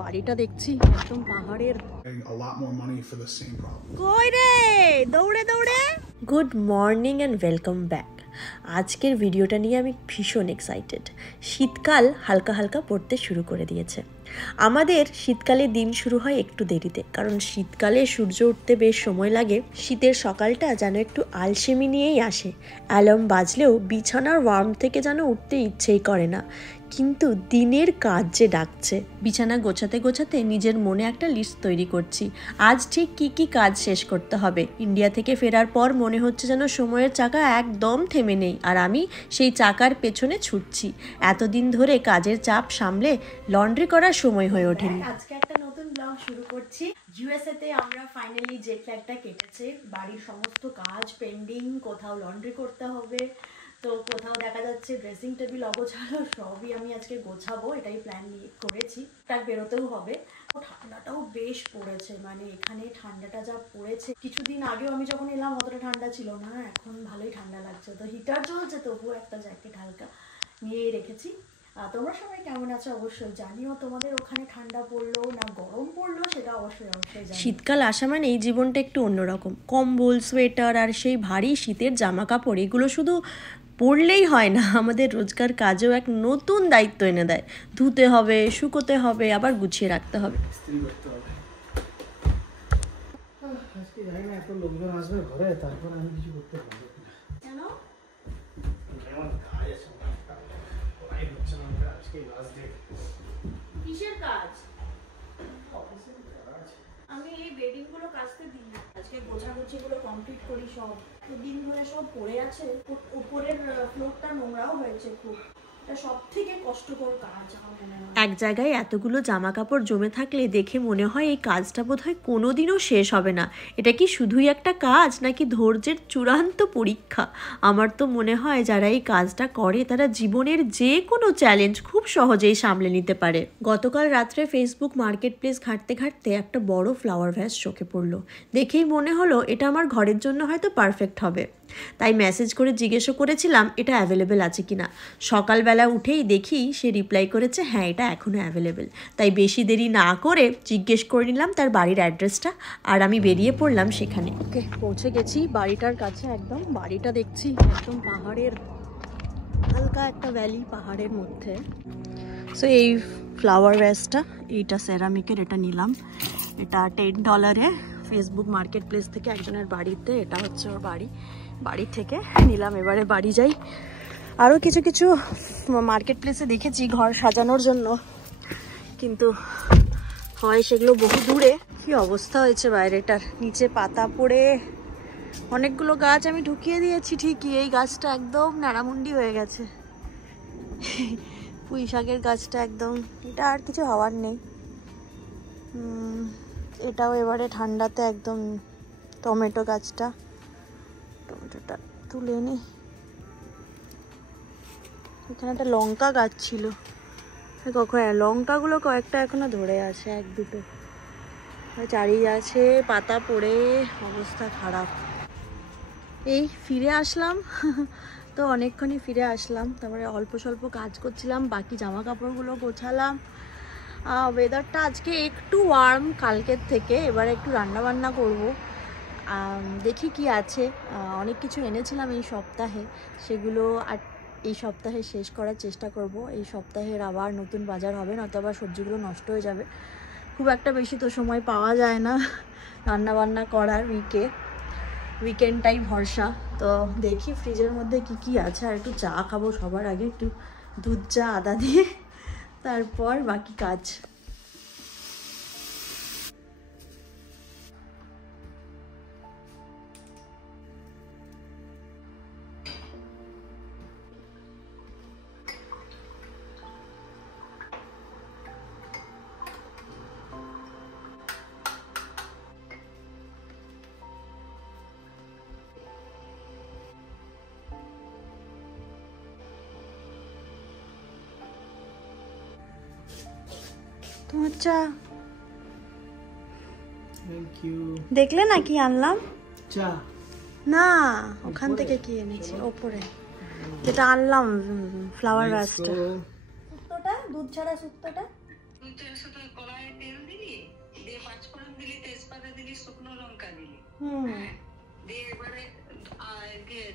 বাড়িটা দেখছি একদম পাহাড়ের। Good morning and welcome back. আজকের ভিডিওটা নিয়ে আমি ভীষণ এক্সাইটেড। শীতকাল হালকা হালকা পড়তে শুরু করে দিয়েছে। আমাদের শীতকালে দিন শুরু হয় একটু দেরিতে, কারণ শীতকালে সূর্য উঠতে বেশ সময় লাগে। শীতের সকালটা যেন একটু আলসেমি নিয়েই আসে। অ্যালার্ম বাজলেও বিছানার ওয়ার্ম থেকে যেন উঠতে ইচ্ছেই করে না, কিন্তু দিনের কাজ যে ডাকছে। বিছানা গোছাতে গোছাতে নিজের মনে একটা লিস্ট তৈরি করছি, আজ ঠিক কি কি কাজ শেষ করতে হবে। ইন্ডিয়া থেকে ফেরার পর মনে হচ্ছে যেন সময়ের চাকা একদম থেমে নেই, আর আমি সেই চাকার পেছনে ছুটছি। এতদিন ধরে কাজের চাপ সামলে লন্ড্রি করার সময় হয়ে ওঠেনি। আজকে একটা নতুন ব্লগ শুরু করছি। ইউএসএ তে আমরা ফাইনালি জেট ল্যাগটা কেটেছে। বাড়ির সমস্ত কাজ পেন্ডিং, কোথাও লন্ড্রি করতে হবে, তো কোথাও দেখা যাচ্ছে ড্রেসিং টেবিল অগোছালো, সবই আমি আজকে গোছাবো, এটাই প্ল্যান নিয়ে করেছি। তার বেরোতেও হবে। ঠান্ডাটাও বেশ পড়েছে, মানে এখানে ঠান্ডাটা যা পড়েছে, কিছুদিন আগেও আমি যখন এলাম অতটা ঠান্ডা ছিল না, এখন ভালোই ঠান্ডা লাগছে। তো হিটার চলছে, তবুও একটা জ্যাকেট হালকা নিয়ে রেখেছি। তোমরা সবাই কেমন আছো অবশ্যই জানিও। তোমাদের ওখানে ঠান্ডা পড়লো না গরম পড়লো সেটা অবশ্যই জানিও। শীতকাল আসা মানে এই জীবনটা একটু অন্যরকম। কম্বল, সোয়েটার আর সেই ভারী শীতের জামা কাপড়, এগুলো শুধু পড়লেই হয় না, আমাদের রোজকার কাজেও এক নতুন দায়িত্ব এনে দেয়। ধুতে হবে, শুকোতে হবে, আবার গুছিয়ে রাখতে হবে। লোকজন আসবে ঘরে, তারপর আমি কিছু করতে পারবো কেন? কিসের কাজ? আমি এই বেডিং গুলো কাচতে দিই, আজকে গোছাগুছি গুলো কমপ্লিট করি। সব দিন ধরে সব পড়ে আছে, উপরের ফ্লোরটা নোংরাও হয়েছে খুব। সব থেকে কষ্টকর কাজ আমার মনে হয়। এক জায়গায় এতগুলো জামা কাপড় জমে থাকলে দেখে মনে হয় এই কাজটা বোধহয় কোনোদিনও শেষ হবে না। এটা কি শুধুই একটা কাজ, নাকি ধৈর্যের চূড়ান্ত পরীক্ষা? আমার তো মনে হয় যারা এই কাজটা করে তারা জীবনের যে কোনো চ্যালেঞ্জ খুব সহজেই সামলে নিতে পারে। গতকাল রাত্রে ফেসবুক মার্কেট প্লেস ঘাঁটতে ঘাঁটতে একটা বড় ফ্লাওয়ার ভ্যাস চোখে পড়লো। দেখেই মনে হলো এটা আমার ঘরের জন্য হয়তো পারফেক্ট হবে। তাই মেসেজ করে জিজ্ঞেসও করেছিলাম এটা অ্যাভেলেবেল আছে কিনা। সকালবেলা উঠেই দেখি সে রিপ্লাই করেছে হ্যাঁ, এটা এখনও অ্যাভেলেবেল। তাই বেশি দেরি না করে জিজ্ঞেস করে নিলাম তার বাড়ির অ্যাড্রেসটা, আর আমি বেরিয়ে পড়লাম সেখানে। ওকে, পৌঁছে গেছি বাড়িটার কাছে একদম। বাড়িটা দেখছি একদম পাহাড়ের, হালকা একটা ভ্যালি পাহাড়ের মধ্যে। সো এই ফ্লাওয়ার ভ্যাসটা, এইটা সেরামিকের, এটা নিলাম। এটা $10 ফেসবুক মার্কেট প্লেস থেকে একজনের বাড়িতে। এটা হচ্ছে ওর বাড়ি থেকে নিলাম। এবারে বাড়ি যাই। আরও কিছু কিছু মার্কেট প্লেসে দেখেছি ঘর সাজানোর জন্য, কিন্তু হয় সেগুলো বহু দূরে। কি অবস্থা হয়েছে বাইরেটার, নিচে পাতা পড়ে অনেকগুলো গাছ আমি ঢুকিয়ে দিয়েছি ঠিকই, এই গাছটা একদম নাড়ামুন্ডি হয়ে গেছে। পুঁই শাকের গাছটা একদম, এটা আর কিছু হওয়ার নেই। এটাও এবারে ঠান্ডাতে একদম। টমেটো গাছটা, টমেটোটা তুলে নি। এখানে একটা লঙ্কা গাছ ছিল, লঙ্কাগুলো কয়েকটা এখনো ধরে আছে, এক দুটো। চারিয়ে আছে, পাতা পড়ে অবস্থা খারাপ। এই ফিরে আসলাম তো অনেকক্ষণই ফিরে আসলাম, তারপরে অল্প স্বল্প কাজ করছিলাম, বাকি জামা কাপড়গুলো গোছালাম। ওয়েদারটা আজকে একটু ওয়ার্ম কালকের থেকে। এবারে একটু রান্না বান্না করব, দেখি কি আছে। অনেক কিছু এনেছিলাম এই সপ্তাহে, সেগুলো আর এই সপ্তাহে শেষ করার চেষ্টা করব। এই সপ্তাহের আবার নতুন বাজার হবে, নয়তো আবার সবজিগুলো নষ্ট হয়ে যাবে। খুব একটা বেশি তো সময় পাওয়া যায় না রান্না বান্না করার, উইকেন্ডটাই ভরসা। তো দেখি ফ্রিজের মধ্যে কি কি আছে। আর একটু চা খাবো সবার আগে, একটু দুধ চা আদা দিয়ে, তারপর বাকি কাজ। তোমার চা। Thank you. দেখলে না কি আনলাম? চা না, ওখান থেকে কি এনেছি ওপরে, যেটা আনলাম ফ্লাওয়ার ভ্যাসটা। শুক্তোটা, দুধ ছাড়া শুক্তোটা দিয়ে এবারে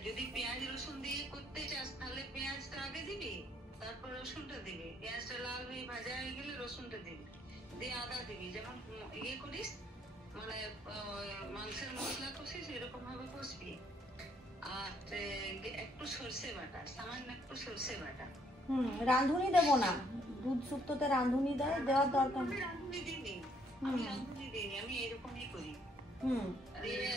যদি পেঁয়াজ রসুন দিয়ে করতে চাস তাহলে পেঁয়াজটা আগে দিবি, তারপর রসুনটা দিবি। পেঁয়াজটা লাল হয়ে ভাজা হয়ে গেলে রসুনটা দিবি, দিয়ে আদা দিবি। যেমন ইয়ে করিস, মানে মাংসের মশলা কষিস এরকম ভাবে কষবি। আর একটু সরষে বাটা, সামান্য একটু সরষে বাটা। রাঁধুনি দেবো না, দুধ শুক্তোতে রাঁধুনি দেওয়ার দরকার। রাঁধুনি দিইনি, আমি রাঁধুনি দিইনি, আমি এরকমই করি।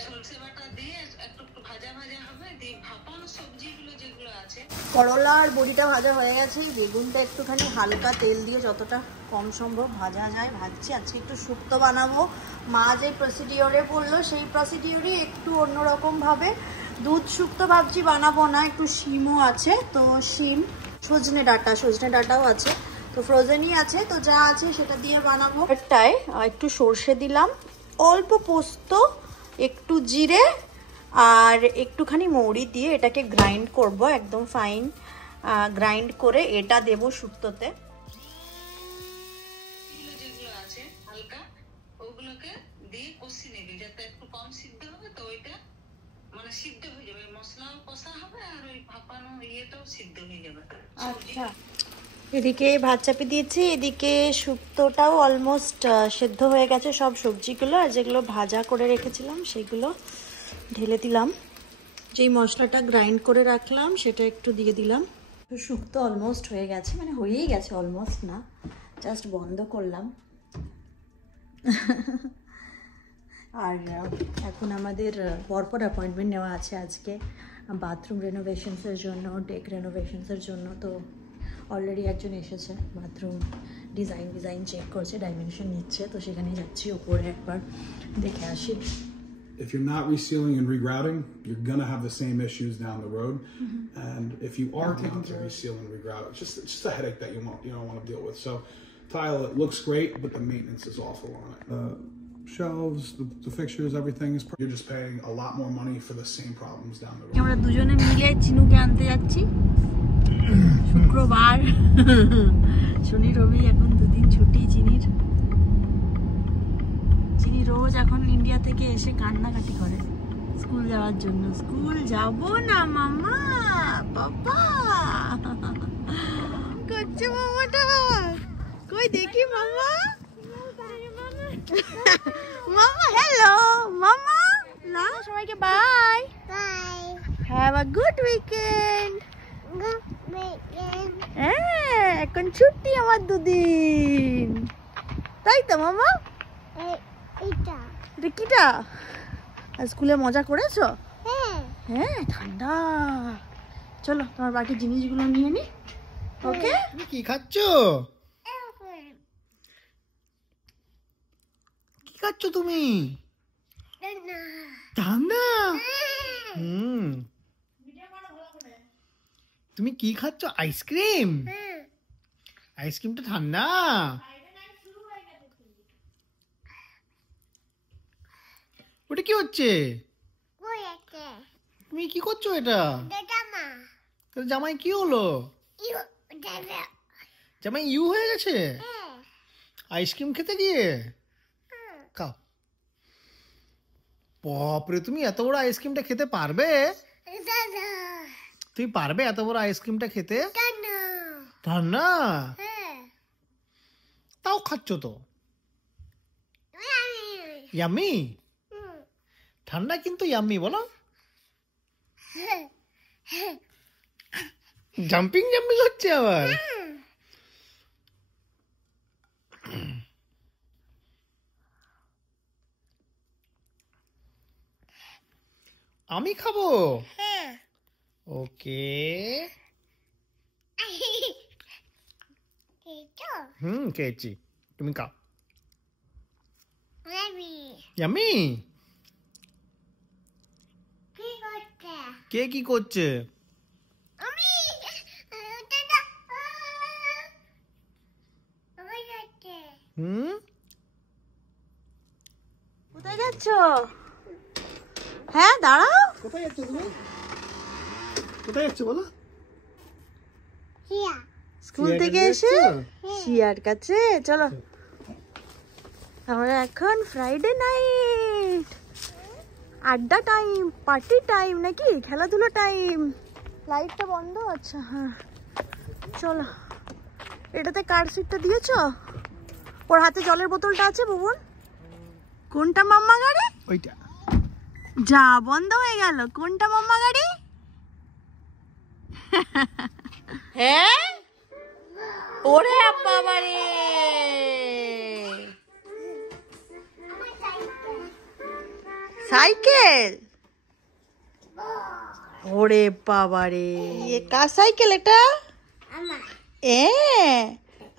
সরষে বাটা দিয়ে একটু ভাজা ভাজা হবে, দিয়ে ভাপানো সবজিগুলো যেগুলো আছে। করলা আর বড়িটা ভাজা হয়ে গেছে, বেগুনটা একটুখানি হালকা তেল দিয়ে যতটা কম সম্ভব ভাজা যায় ভাজছি। আজকে একটু শুক্তো বানাবো। মা যে প্রসিডিওরে বললো সেই প্রসিডিওরই একটু অন্যরকমভাবে দুধ শুক্তো ভাবছি বানাবো না, একটু শিমও আছে, তো শিম, সজনে ডাঁটাও আছে, তো ফ্রোজেনই আছে, তো যা আছে সেটা দিয়ে বানাবো। একটায় একটু সর্ষে দিলাম, অল্প পোস্ত, একটু জিরে আর একটুখানি মৌরি দিয়ে এটাকে গ্রাইন্ড করব, একদম ফাইন গ্রাইন্ড করে এটা দেব শুক্তোতে। যেগুলো আছে হালকা ওগুলোকে দিয়ে কষি নেবে, যাতে একটু কম সিদ্ধ হবে, তো ওইটা মানে সিদ্ধ হয়ে যাবে, মশলাও কষা হবে আর ওই ভাপানো ইয়েটাও সিদ্ধ হয়ে যাবে। আচ্ছা, এদিকে ভাত চাপি দিয়েছি, এদিকে শুক্তোটাও অলমোস্ট সেদ্ধ হয়ে গেছে, সব সবজিগুলো আর যেগুলো ভাজা করে রেখেছিলাম সেগুলো ঢেলে দিলাম। যেই মশলাটা গ্রাইন্ড করে রাখলাম সেটা একটু দিয়ে দিলাম। তো শুক্তো অলমোস্ট হয়ে গেছে, মানে হয়েই গেছে, অলমোস্ট না, জাস্ট বন্ধ করলাম। আর এখন আমাদের পরপর অ্যাপয়েন্টমেন্ট নেওয়া আছে আজকে বাথরুম রেনোভেশনসের জন্য, ডেক রেনোভেশনসের জন্য। তো অলরেডি একজন এসেছে, বাথরুম ডিজাইন চেক করছে, ডাইমেনশন নিচ্ছে, তো সেখানে যাচ্ছি, উপরে একবার দেখে আসি। If you're not resealing and regrouting, you're gonna have the same issues down the road. And if you are taking to reseal and regrout, it's just a headache that you don't want to deal with. So, tile, it looks great, but the maintenance is awful on it. Shelves, the fixtures, everything is. You're just paying a lot more money for the same problems down the road. আমরা দুজনে মিলে চিনুকে আনতে যাচ্ছি শুক্রবার। শনি রবি এখন দুদিন ছুটি চিনি রোজ এখন ইন্ডিয়া থেকে এসে কান্নাকাটি করে স্কুল যাওয়ার জন্য। স্কুল যাব না মামা, বাবা করছে মামাটা, কই দেখি মামা। মামা হ্যালো, মামা না, সবাইকে bye bye, have a good weekend. হ্যাঁ, এখন ছুটি আমার দুদিন, তাই তো মামা? এটা কিটা? স্কুলে মজা করেছো? হ্যাঁ, ঠান্ডা। চলো তোমার বাকি জিনিসগুলো নিয়ে নি। ওকে, তুমি কি খাচ্ছ? কি খাচ্ছ তুমি? ঠান্ডা। তুমি কি খাচ্ছ? আইসক্রিম? আইসক্রিমটা ঠান্ডা। ওটা কি হচ্ছে? তুমি কি করছো এটা? জামাই কি হলো? জামাই ইউ হয়ে গেছে আইসক্রিম খেতে গিয়ে। খাও। বাপরে, তুমি এত বড় আইসক্রিমটা খেতে পারবে? তুমি পারবে এত বড় আইসক্রিমটা খেতে? ঠান্ডা তাও খাচ্ছ তো? ইয়াম্মি। ঠান্ডা কিন্তু ইয়াম্মি বলো। জাম্পিং হচ্ছে আবার। আমি খাবো? ওকে। খেয়েছি, তুমি খাও। ইয়াম্মি। কে কি করছে? কোথায় যাচ্ছ? হ্যাঁ দাঁড়াও। কোথায় যাচ্ছ তুমি? কোথায় যাচ্ছ বলো? স্কুল থেকে এসে শিয়ার কাছে। চলো, আমরা এখন ফ্রাইডে নাইট আড্ডা টাইম, পার্টি টাইম নাকি খেলাধুলো টাইম। লাইটটা বন্ধ, আচ্ছা হ্যাঁ চলো। এটাতে কার সিটটা দিয়েছ? ওর হাতে জলের বোতলটা আছে বুবুন? কোনটা মাম্মা গাড়ি? ওইটা। যা বন্ধ হয়ে গেল। কোনটা মাম্মা গাড়ি? হ্যাঁ ওরে বাবারে, সাইকেল। ওরে বাবারে, কার সাইকেল এটা? এ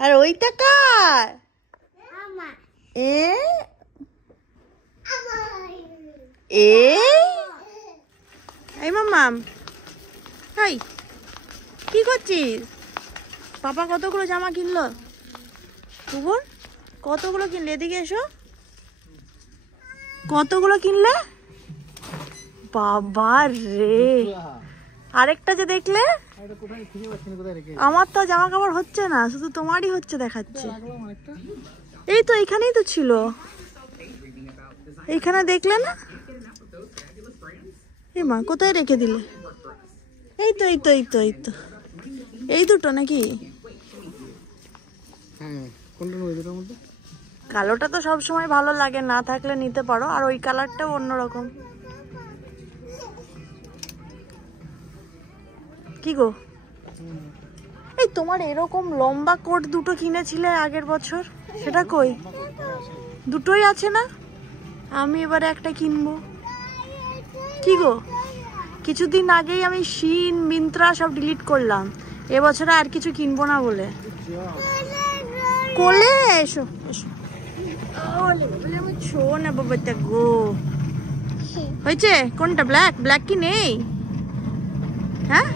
আর ওইটা কার? এ এই মাম্মাম, হাই কি করছিস? পাপা কতগুলো জামা কিনলো বুবুন? কতগুলো কিনলে? এদিকে এসো। কতগুলো কিনলে বাবা রে? আরেকটা যে দেখলে, আমার তো জামা কাপড় হচ্ছে না, শুধু তোমারই হচ্ছে দেখাচ্ছে। এই তো এইখানেই তো ছিল, এইখানে দেখলে না? এ মা কোথায় রেখে দিলে? এই তো এই তো এই তো এই তো এই দুটো নাকি? কালোটা তো সব সময় ভালো লাগে, না থাকলে নিতে পারো। আর ওই কালারটাও অন্যরকম। কি গো, এই তোমার এরকম লম্বা কোট দুটো কিনেছিলে আগের বছর, সেটা কই? দুটোই আছে না? আমি এবারে একটা কিনবো। কি গো, কিছুদিন আগেই আমি শিন, মিন্ত্রা সব ডিলিট করলাম, এবছরে আর কিছু কিনবো না বলে। কোলে এসো এসো। আমি ছো না বাবাটা গো। হয়েছে? কোনটা? ব্ল্যাক? ব্ল্যাক কি নেই? হ্যাঁ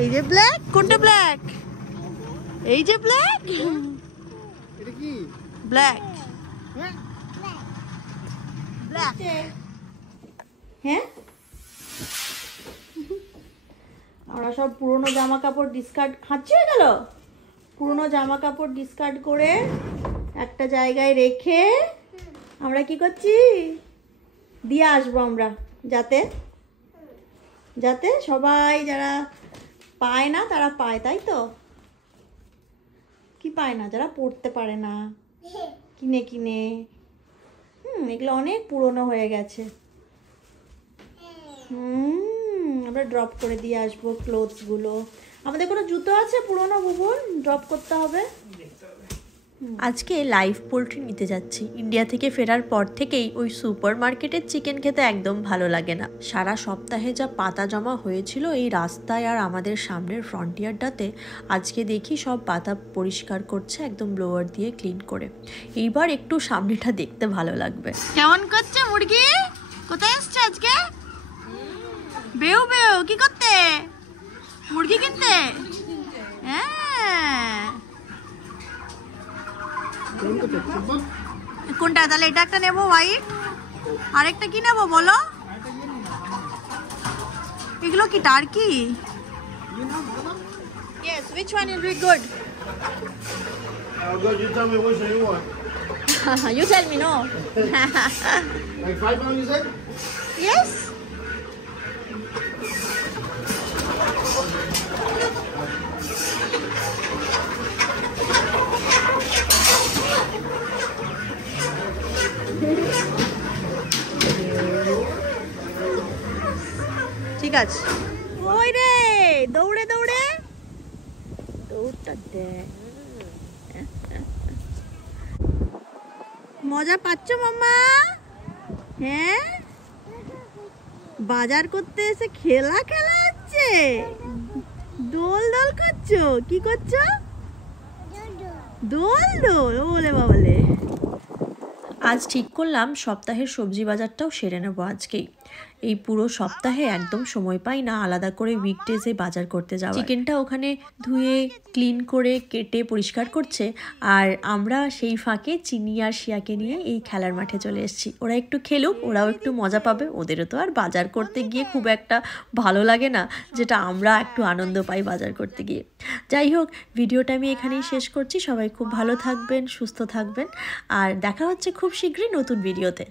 এই যে ব্ল্যাক। কোনটা ব্ল্যাক? এই যে ব্ল্যাক। Black black. হ্যাঁ আমরা সব পুরনো জামা কাপড় ডিসকার্ড, খাচ্ছি হয়ে গেল। পুরনো জামা কাপড় ডিসকার্ড করে একটা জায়গায় রেখে আমরা কি করছি? দিয়ে আসবো আমরা, যাতে যাতে সবাই যারা পায় না তারা পায়, তাই তো? কি পায় না? যারা পড়তে পারে না কিনে কিনে। এগুলো অনেক পুরনো হয়ে গেছে। আমরা ড্রপ করে দিয়ে আসবো ক্লোথস গুলো। আমাদের কোনো জুতো আছে পুরনো বুবুন? ড্রপ করতে হবে। আজকে লাইভ পোল্ট্রি নিতে যাচ্ছি। ইন্ডিয়া থেকে ফেরার পর থেকেই ওই সুপার মার্কেটের চিকেন খেতে একদম ভালো লাগে না। সারা সপ্তাহে যা পাতা জমা হয়েছিল এই রাস্তায় আর আমাদের সামনের ফ্রন্টিয়ারটাতে, আজকে দেখি সব পাতা পরিষ্কার করছে একদম ব্লোয়ার দিয়ে ক্লিন করে। এইবার একটু সামনেটা দেখতে ভালো লাগবে। কেমন করছে মুরগি? কোথায় এসছে আজকে? বেউ বেউ কি করতে? মুরগি কিনতে? হ্যাঁ কোনটা? তাহলে এটা একটা নেবো হোয়াইট, আরেকটা কি নেবো বলো? এগুলো কি turkey? Yes, which one will be good? Good, you tell me which one you want. You tell me, no. Like 5 pounds, you said? Yes. ঠিক আছে। ওই রে দৌড়ে দৌড়ে দৌড়টা দেখ। মজা পাচ্ছ মাম্মা? হ্যাঁ বাজার করতে এসে খেলা খেলা হচ্ছে। দোল দোল করছো? কি করছো? দোল দোল বলে বাবলে। আজ ঠিক করলাম সপ্তাহের সবজি বাজারটাও সেরে নেবো আজকেই। এই পুরো সপ্তাহে একদম সময় পাই না আলাদা করে উইকডেজে বাজার করতে যাওয়া। চিকেনটা ওখানে ধুয়ে ক্লিন করে কেটে পরিষ্কার করছে, আর আমরা সেই ফাঁকে চিনি আর শিয়াকে নিয়ে এই খেলার মাঠে চলে এসেছি। ওরা একটু খেলুক, ওরাও একটু মজা পাবে। ওদেরও তো আর বাজার করতে গিয়ে খুব একটা ভালো লাগে না, যেটা আমরা একটু আনন্দ পাই বাজার করতে গিয়ে। যাই হোক, ভিডিওটা আমি এখানেই শেষ করছি। সবাই খুব ভালো থাকবেন, সুস্থ থাকবেন, আর দেখা হচ্ছে খুব শীঘ্রই নতুন ভিডিওতে।